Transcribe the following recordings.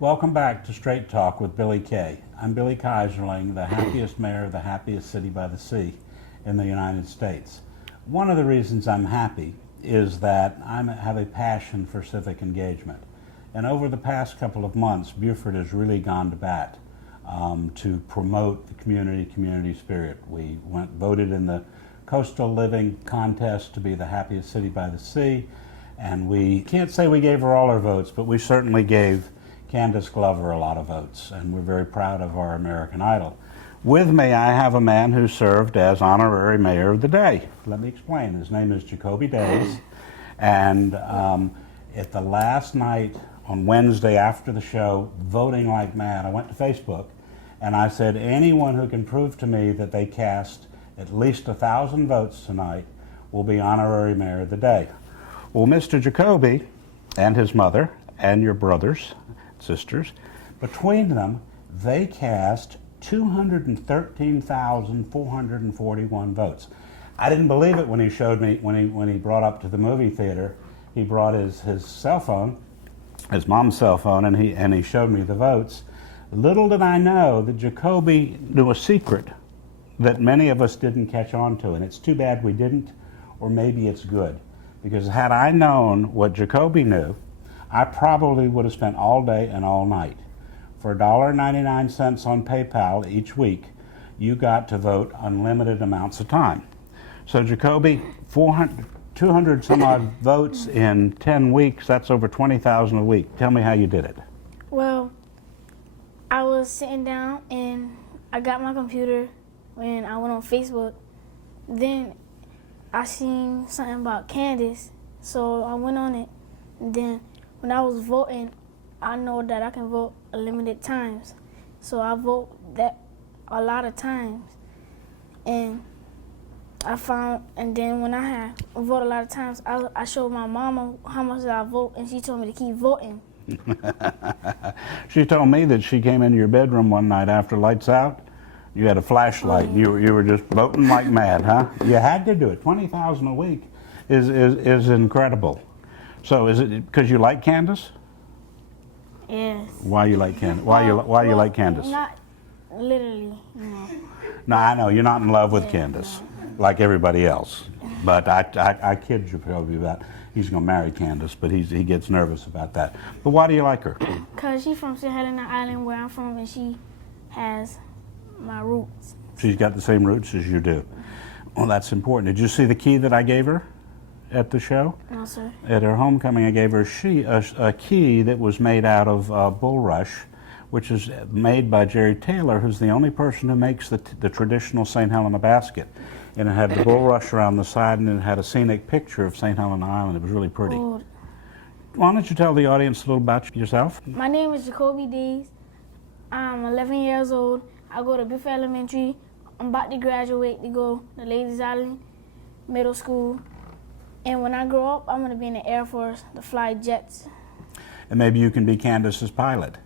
Welcome back to Straight Talk with Billy Kay. I'm Billy Kaiserling, the happiest mayor of the happiest city by the sea in the United States. One of the reasons I'm happy is that I have a passion for civic engagement. And over the past couple of months, Beaufort has really gone to bat to promote the community spirit. We voted in the Coastal Living Contest to be the happiest city by the sea. And we can't say we gave her all our votes, but we certainly gave Candace Glover a lot of votes, and we're very proud of our American Idol. With me, I have a man who served as honorary mayor of the day. Let me explain. His name is Jacoby Days, and at the last night on Wednesday after the show, voting like mad, I went to Facebook, and I said, anyone who can prove to me that they cast at least 1,000 votes tonight will be honorary mayor of the day. Well, Mr. Jacoby and his mother and your brothers, sisters, between them, they cast 213,441 votes. I didn't believe it when he showed me, when he brought up to the movie theater. He brought his cell phone, his mom's cell phone, and he showed me the votes. Little did I know that Jacoby knew a secret that many of us didn't catch on to, and it's too bad we didn't, or maybe it's good. Because had I known what Jacoby knew, I probably would have spent all day and all night. For $1.99 on PayPal each week, you got to vote unlimited amounts of time. So Jacoby, 200 some odd votes in 10 weeks, that's over 20,000 a week. Tell me how you did it. Well, I was sitting down and I got my computer when I went on Facebook. Then I seen something about Candace, so I went on it. And then when I was voting, I know that I can vote limited times. So I vote that a lot of times. And then when I vote a lot of times, I showed my mama how much I vote, and she told me to keep voting. She told me that she came into your bedroom one night after lights out. You had a flashlight. You were just voting like mad, huh? You had to do it. 20,000 a week is incredible. So is it because you like Candace? Yes. Why you like Candace? Why you like Candace? Not literally, no. No, I know you're not in love with Candace, like everybody else. But I kid you probably about he's going to marry Candace, but he gets nervous about that. But why do you like her? Because she's from St. Helena Island, where I'm from, and she has my roots. She's got the same roots as you do. Well, that's important. Did you see the key that I gave her at the show? No, sir. At her homecoming, I gave her a key that was made out of bulrush, which is made by Jerry Taylor, who's the only person who makes the traditional St. Helena basket. And it had the bulrush around the side, and it had a scenic picture of St. Helena Island. It was really pretty. Oh. Why don't you tell the audience a little about yourself? My name is Jacoby Days. I'm 11 years old. I go to Beaufort Elementary. I'm about to graduate to go to Ladies Island Middle School. And when I grow up, I'm going to be in the Air Force to fly jets. And maybe you can be Candace's pilot.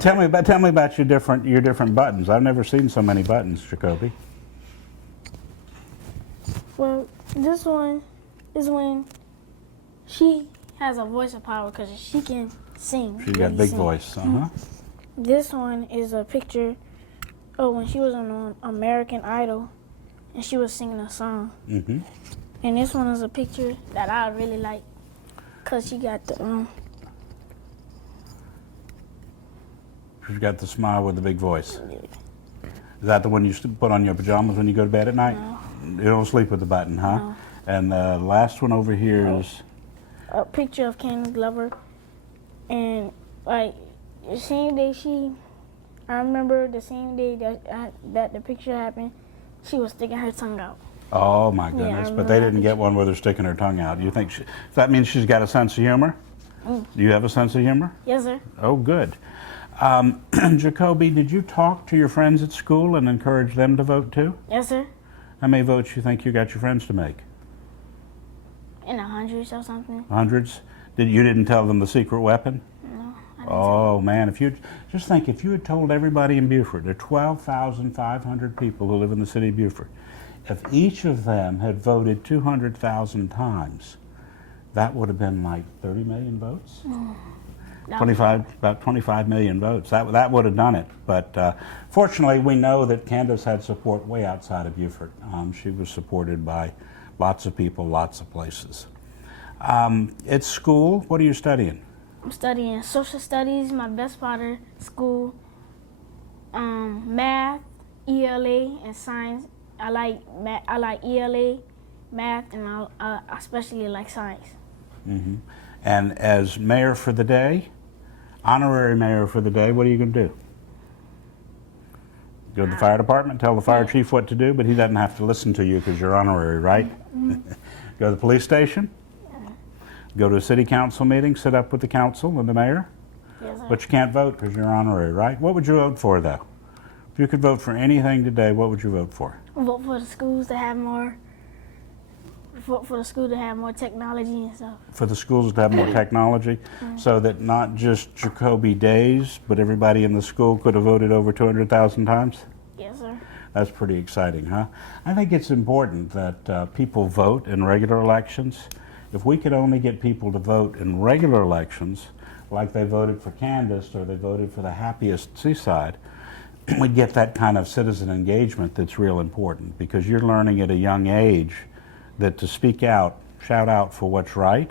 Tell me about your different buttons. I've never seen so many buttons, Jacoby. Well, this one is when she has a voice of power because she can sing. She's got a big voice. Uh-huh. This one is a picture of when she was on American Idol and she was singing a song. Mm-hmm. And this one is a picture that I really like because she got the She's got the smile with the big voice. Is that the one you put on your pajamas when you go to bed at night? No. You don't sleep with the button, huh? No. And the last one over here is a picture of Candace Glover. And like the same day I remember the same day that the picture happened, she was sticking her tongue out. oh my goodness! But they didn't get one where they're sticking her tongue out. You think that means she's got a sense of humor? Do you have a sense of humor? Yes, sir. Oh, good. Jacoby, did you talk to your friends at school and encourage them to vote too? Yes, sir. How many votes you think you got your friends to make? In the hundreds or something. Hundreds? You didn't tell them the secret weapon? No. Oh man, if you had told everybody in Beaufort, there are 12,500 people who live in the city of Beaufort, if each of them had voted 200,000 times, that would have been like 30 million votes. About 25 million votes. That would have done it. But fortunately, we know that Candace had support way outside of Beaufort. She was supported by lots of people, lots of places. At school, what are you studying? I'm studying social studies, my best part of school, math, ELA, and science. I like ELA, math, and I especially like science. Mm-hmm. And as mayor for the day, honorary mayor for the day, what are you going to do? Go to the fire department, tell the fire chief what to do, but he doesn't have to listen to you because you're honorary, right? Mm-hmm. Go to the police station? Yeah. Go to a city council meeting, sit up with the council and the mayor? Yes, sir. But you can't vote because you're honorary, right? What would you vote for, though? If you could vote for anything today, what would you vote for? Vote for the schools to have more. For the school to have more technology and stuff. For the schools to have more technology, so that not just Jacoby Days, but everybody in the school could have voted over 200,000 times? Yes, sir. That's pretty exciting, huh? I think it's important that people vote in regular elections. If we could only get people to vote in regular elections, like they voted for Candace or they voted for the happiest seaside, we'd get that kind of citizen engagement that's real important, because you're learning at a young age that to speak out, shout out for what's right,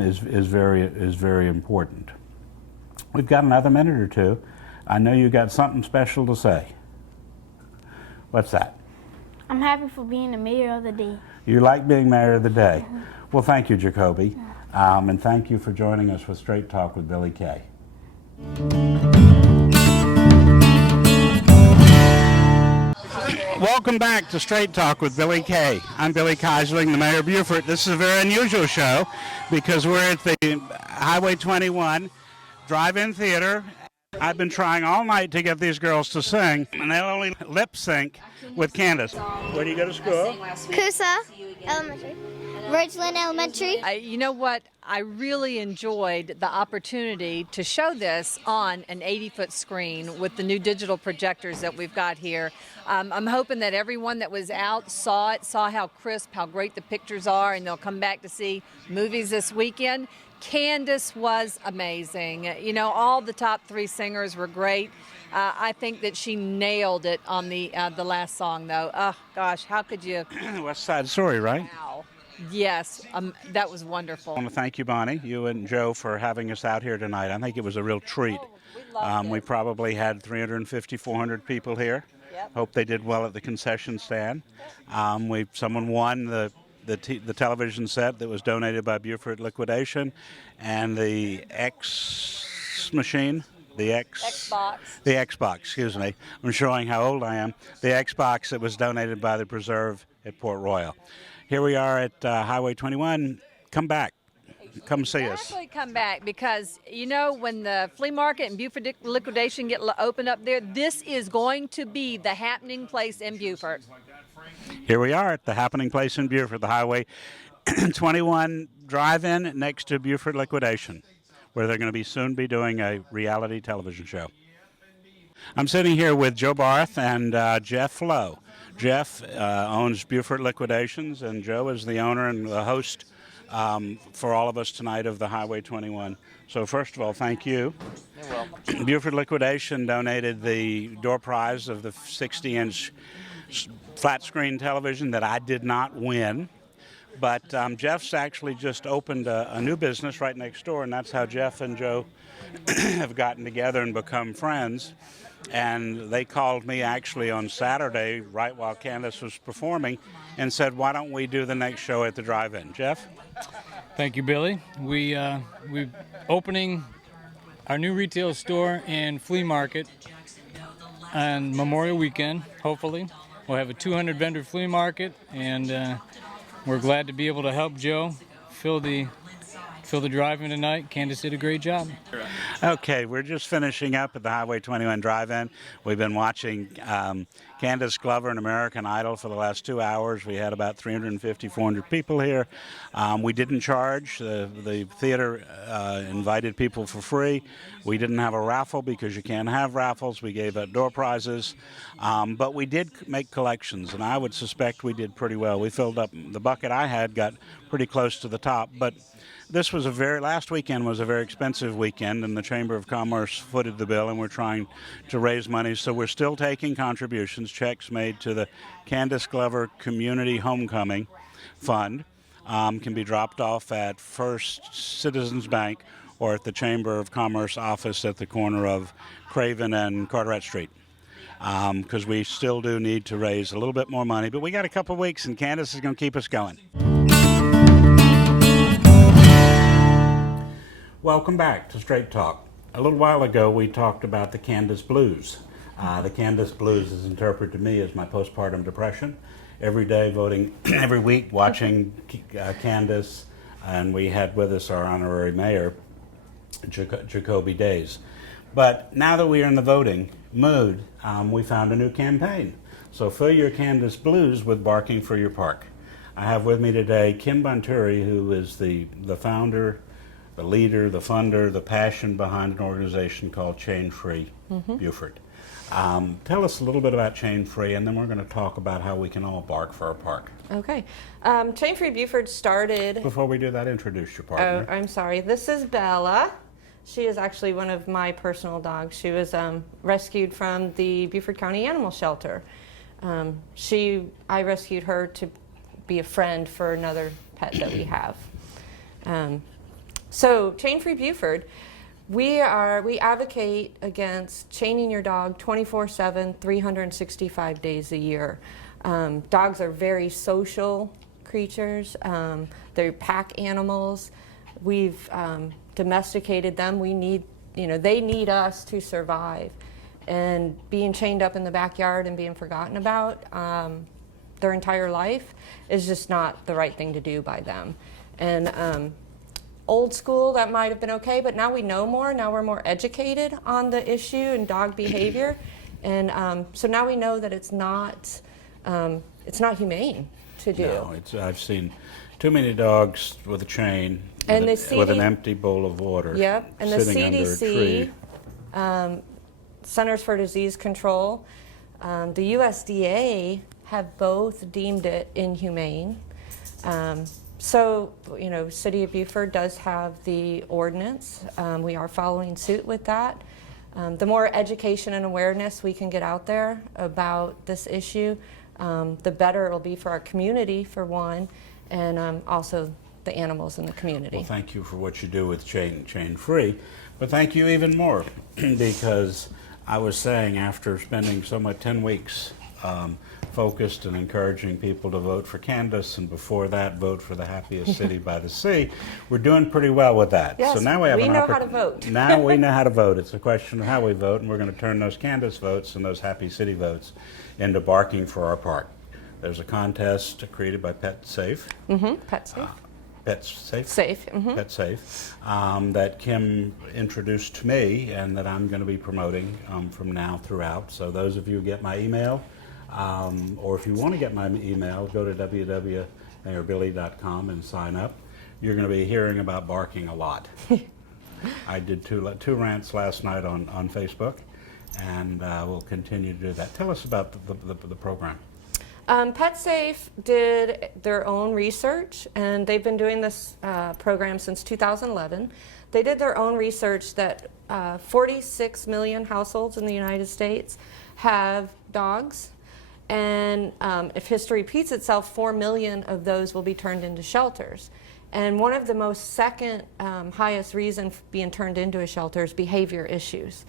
is very important. We've got another minute or two. I know you got something special to say. What's that? I'm happy for being the mayor of the day. You like being mayor of the day. Well, thank you, Jacoby, and thank you for joining us with Straight Talk with Billy Kay. Welcome back to Straight Talk with Billy Kay. I'm Billy Keisling, the mayor of Beaufort. This is a very unusual show because we're at the Highway 21 drive-in theater. I've been trying all night to get these girls to sing, and they'll only lip sync with Candace. Where do you go to school? Coosa Elementary. Ridgeland Elementary. You know what? I really enjoyed the opportunity to show this on an 80-foot screen with the new digital projectors that we've got here. I'm hoping that everyone that was out saw it, saw how crisp, how great the pictures are, and they'll come back to see movies this weekend. Candace was amazing. You know, all the top 3 singers were great. I think that she nailed it on the last song, though. Oh, gosh, how could you? West Side Story, right? Wow. Yes, that was wonderful. I want to thank you, Bonnie, you and Joe, for having us out here tonight. I think it was a real treat. Oh, we loved We it. probably had 350, 400 people here. Yep. Hope they did well at the concession stand. Someone won the television set that was donated by Beaufort Liquidation, and the Xbox, excuse me. I'm showing how old I am. The Xbox that was donated by the Preserve at Port Royal. Here we are at Highway 21. Come back. Come see us. Definitely come back, because you know, when the flea market and Beaufort Liquidation get opened up there, this is going to be the happening place in Beaufort. Here we are at the happening place in Beaufort, the Highway 21 drive-in next to Beaufort Liquidation, where they're going to soon be doing a reality television show. I'm sitting here with Joe Barth and Jeff Lowe. Jeff owns Beaufort Liquidations, and Joe is the owner and the host for all of us tonight of the Highway 21. So first of all, thank you. You're welcome. Beaufort Liquidation donated the door prize of the 60-inch flat screen television that I did not win. But Jeff's actually just opened a new business right next door, and that's how Jeff and Joe have gotten together and become friends. And they called me actually on Saturday, right while Candace was performing, and said, why don't we do the next show at the drive-in? Jeff? Thank you, Billy. We're opening our new retail store and flea market on Memorial Weekend, hopefully. We'll have a 200 vendor flea market, and we're glad to be able to help Joe fill the drive-in tonight. Candace did a great job. Okay, we're just finishing up at the Highway 21 drive-in. We've been watching Candace Glover and American Idol for the last 2 hours. We had about 350, 400 people here. We didn't charge. The theater invited people for free. We didn't have a raffle because you can't have raffles. We gave out door prizes. But we did make collections, and I would suspect we did pretty well. We filled up, the bucket I had got pretty close to the top, but this was last weekend was a very expensive weekend, and the Chamber of Commerce footed the bill, and we're trying to raise money. So we're still taking contributions, checks made to the Candace Glover Community Homecoming Fund. Can be dropped off at First Citizens Bank or at the Chamber of Commerce office at the corner of Craven and Carteret Street. Because we still do need to raise a little bit more money, but we got a couple of weeks, and Candace is going to keep us going. Welcome back to Straight Talk. A little while ago, we talked about the Candace Blues. The Candace Blues is interpreted to me as my postpartum depression. Every day voting, every week watching Candace, and we had with us our honorary mayor, Jacoby Days. But now that we are in the voting mood, we found a new campaign. So fill your Candace Blues with barking for your park. I have with me today Kim Bonturi, who is the founder, the leader, the funder, the passion behind an organization called Chain Free Buford. Tell us a little bit about Chain Free, and then we're going to talk about how we can all bark for our park. Okay. Chain Free Buford started... Before we do that, introduce your partner. Oh, I'm sorry. This is Bella. She is actually one of my personal dogs. She was rescued from the Beaufort County Animal Shelter. I rescued her to be a friend for another pet that we have. So Chain Free Buford, we advocate against chaining your dog 24/7, 365 days a year. Dogs are very social creatures. They're pack animals. We've domesticated them. They need us to survive. And being chained up in the backyard and being forgotten about their entire life is just not the right thing to do by them. And old school, that might have been okay, but now we know more. Now we're more educated on the issue and dog behavior, and so now we know that it's not humane to do. No, I've seen too many dogs with a chain and with an empty bowl of water. Yep, and the sitting under a CDC, tree. Centers for Disease Control, the USDA have both deemed it inhumane. So, City of Beaufort does have the ordinance. We are following suit with that. The more education and awareness we can get out there about this issue, the better it will be for our community, for one, and also the animals in the community. Well, thank you for what you do with Chain Free, but thank you even more because I was saying after spending 10 weeks focused and encouraging people to vote for Candace, and before that, vote for the happiest city by the sea. We're doing pretty well with that. Yes, so now we know how to vote. Now we know how to vote. It's a question of how we vote, and we're going to turn those Candace votes and those happy city votes into barking for our park. There's a contest created by Pet Safe. Pet Safe. Pet Safe? Safe. Pet Safe, that Kim introduced to me and that I'm going to be promoting from now throughout. So those of you who get my email, or if you want to get my email, go to www.MayorBilly.com and sign up. You're going to be hearing about barking a lot. I did two rants last night on Facebook, and we'll continue to do that. Tell us about the program. Pet Safe did their own research, and they've been doing this program since 2011. They did their own research that 46 million households in the United States have dogs. And if history repeats itself, 4 million of those will be turned into shelters. And one of the most second highest reason for being turned into a shelter is behavior issues.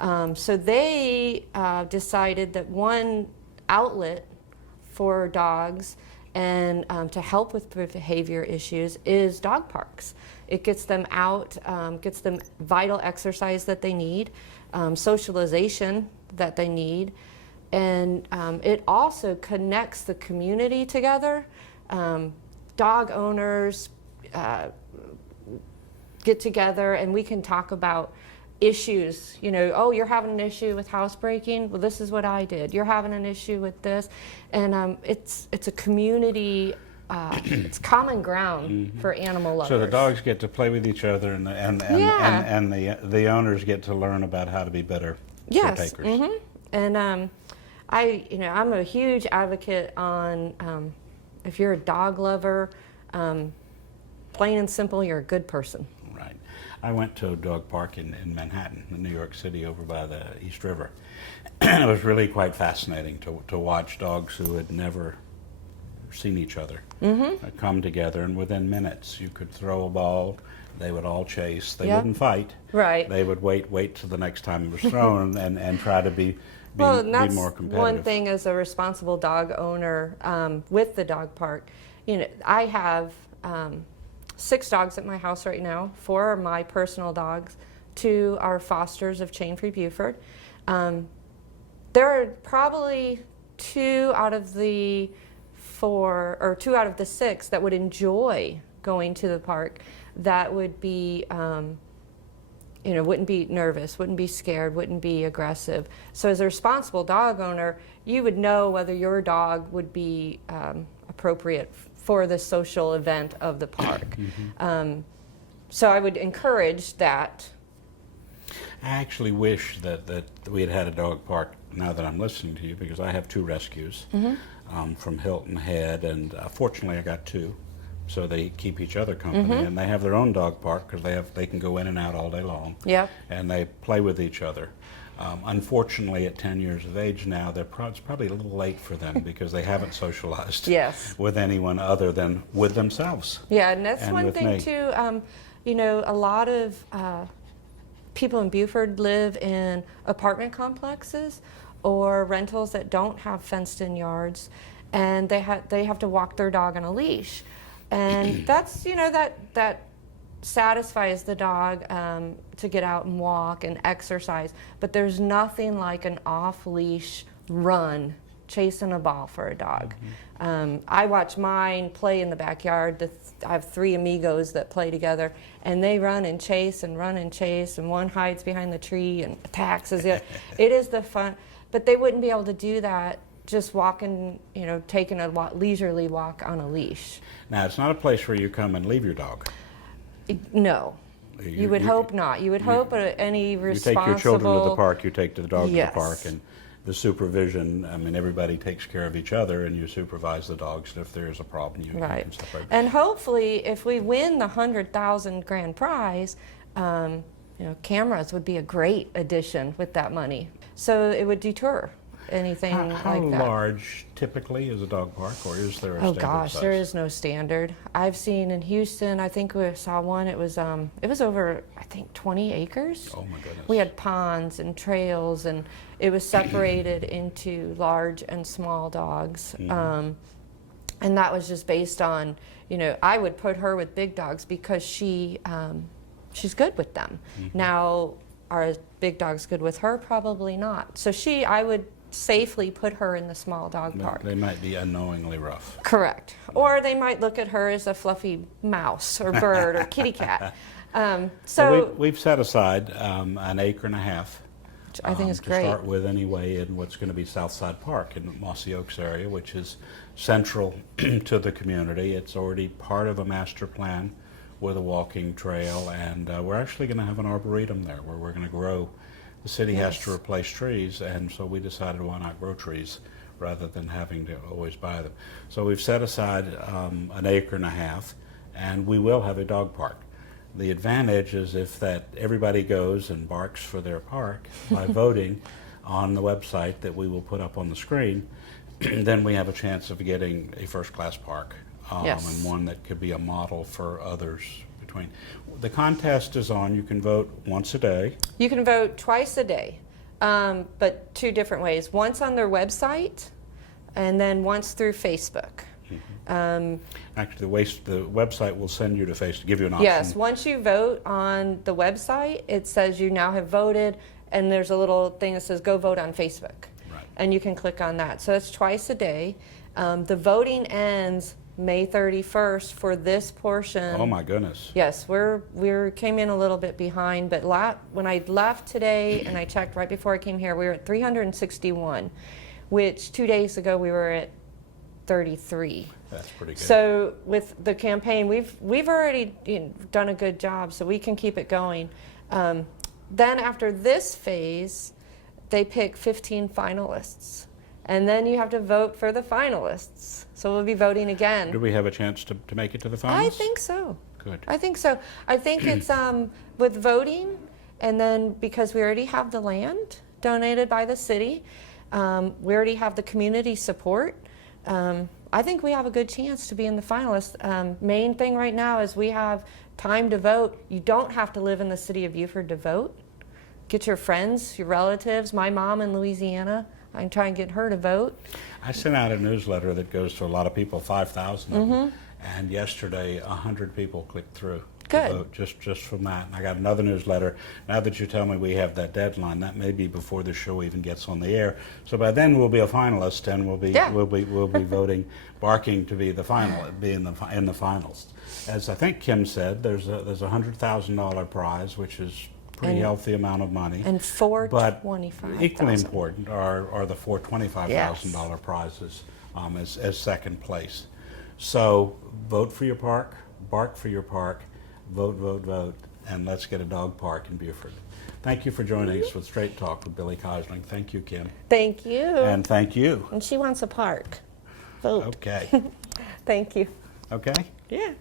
So they decided that one outlet for dogs and to help with behavior issues is dog parks. It gets them out, gets them vital exercise that they need, socialization that they need, and it also connects the community together. Dog owners get together and we can talk about issues, you know, oh, you're having an issue with housebreaking, well, this is what I did. You're having an issue with this, and it's a community, it's common ground for animal lovers. So the dogs get to play with each other, and the owners get to learn about how to be better caretakers. And I'm a huge advocate on if you're a dog lover, plain and simple, you're a good person. Right. I went to a dog park in Manhattan, in New York City, over by the East River. It was really quite fascinating to watch dogs who had never seen each other come together, and within minutes you could throw a ball, they would all chase, they wouldn't fight. Right. They would wait till the next time it was thrown and try to be And that's more competitive. one thing as a responsible dog owner with the dog park. You know, I have 6 dogs at my house right now. 4 are my personal dogs. 2 are fosters of Chain Free Buford. There are probably 2 out of the 4 or 2 out of the 6 that would enjoy going to the park. That would be wouldn't be nervous, wouldn't be scared, wouldn't be aggressive. So as a responsible dog owner, you would know whether your dog would be appropriate for the social event of the park. So I would encourage that. I actually wish that we had had a dog park now that I'm listening to you, because I have 2 rescues from Hilton Head, and fortunately I got 2. So they keep each other company, and they have their own dog park because they can go in and out all day long. Yep. And they play with each other. Unfortunately, at 10 years of age now, it's probably a little late for them because they haven't socialized with anyone other than with themselves. Yeah, and that's one with thing me. too. A lot of people in Buford live in apartment complexes or rentals that don't have fenced-in yards, and they have to walk their dog on a leash. And that's, that satisfies the dog to get out and walk and exercise. But there's nothing like an off-leash run, chasing a ball for a dog. I watch mine play in the backyard. I have 3 amigos that play together, and they run and chase, and one hides behind the tree and attacks. It is the fun, but they wouldn't be able to do that just walking, taking a leisurely walk on a leash. Now, it's not a place where you come and leave your dog. No. You would hope not. You would hope any responsible... You take your children to the park, you take the dog to Yes. the park, and the supervision, everybody takes care of each other, and you supervise the dogs, and if there is a problem, you can separate. And hopefully, if we win the $100,000 grand prize, cameras would be a great addition with that money. So it would deter anything like that. How large typically is a dog park, or is there a standard size? There is no standard. I've seen in Houston, I think we saw one, it was over, I think, 20 acres. Oh my goodness. We had ponds and trails, and it was separated into large and small dogs. And that was just based on, I would put her with big dogs because she's good with them. Now, are big dogs good with her? Probably not. So I would safely put her in the small dog park. They might be unknowingly rough. Correct. Or they might look at her as a fluffy mouse or bird or kitty cat. So we've set aside an acre and a half. Which I think is to great. start with anyway, in what's going to be Southside Park in Mossy Oaks area, which is central to the community. It's already part of a master plan with a walking trail, and we're actually going to have an arboretum there where we're going to grow. The city has to replace trees, and so we decided why not grow trees rather than having to always buy them. So we've set aside an acre and a half, and we will have a dog park. The advantage is if everybody goes and barks for their park by voting on the website that we will put up on the screen, then we have a chance of getting a first-class park, and one that could be a model for others. The contest is on. You can vote once a day. You can vote twice a day, but 2 different ways. Once on their website, and then once through Facebook. Actually, the website will send you to Facebook, give you an option. Yes, once you vote on the website, it says you now have voted, and there's a little thing that says go vote on Facebook. Right. And you can click on that. So it's twice a day. The voting ends May 31st for this portion. Oh my goodness. Yes, we came in a little bit behind, but when I left today and I checked right before I came here, we were at 361, which 2 days ago we were at 33. That's pretty good. So with the campaign, we've already done a good job, so we can keep it going. Then after this phase, they pick 15 finalists. And then you have to vote for the finalists. So we'll be voting again. Do we have a chance to make it to the finals? I think so. Good. I think so. I think it's with voting, and then because we already have the land donated by the city, we already have the community support. I think we have a good chance to be in the finalists. Main thing right now is we have time to vote. You don't have to live in the city of Beaufort to vote. Get your friends, your relatives. My mom in Louisiana, I can try and get her to vote. I sent out a newsletter that goes to a lot of people, 5,000 of them, and yesterday 100 people clicked through Good. to vote just from that. And I got another newsletter. Now that you tell me we have that deadline, that may be before the show even gets on the air. So by then we'll be a finalist, and we'll be voting, barking to be the in the finals. As I think Kim said, there's a $100,000 prize, which is pretty healthy amount of money. And But $425,000. equally important are the four $25,000 prizes as second place. So vote for your park, bark for your park, vote, vote, vote, and let's get a dog park in Beaufort. Thank you for joining us with Straight Talk with Billy Kosling. Thank you, Kim. Thank you. And thank you. And she wants a park. Vote. Okay. Thank you. Okay? Yeah.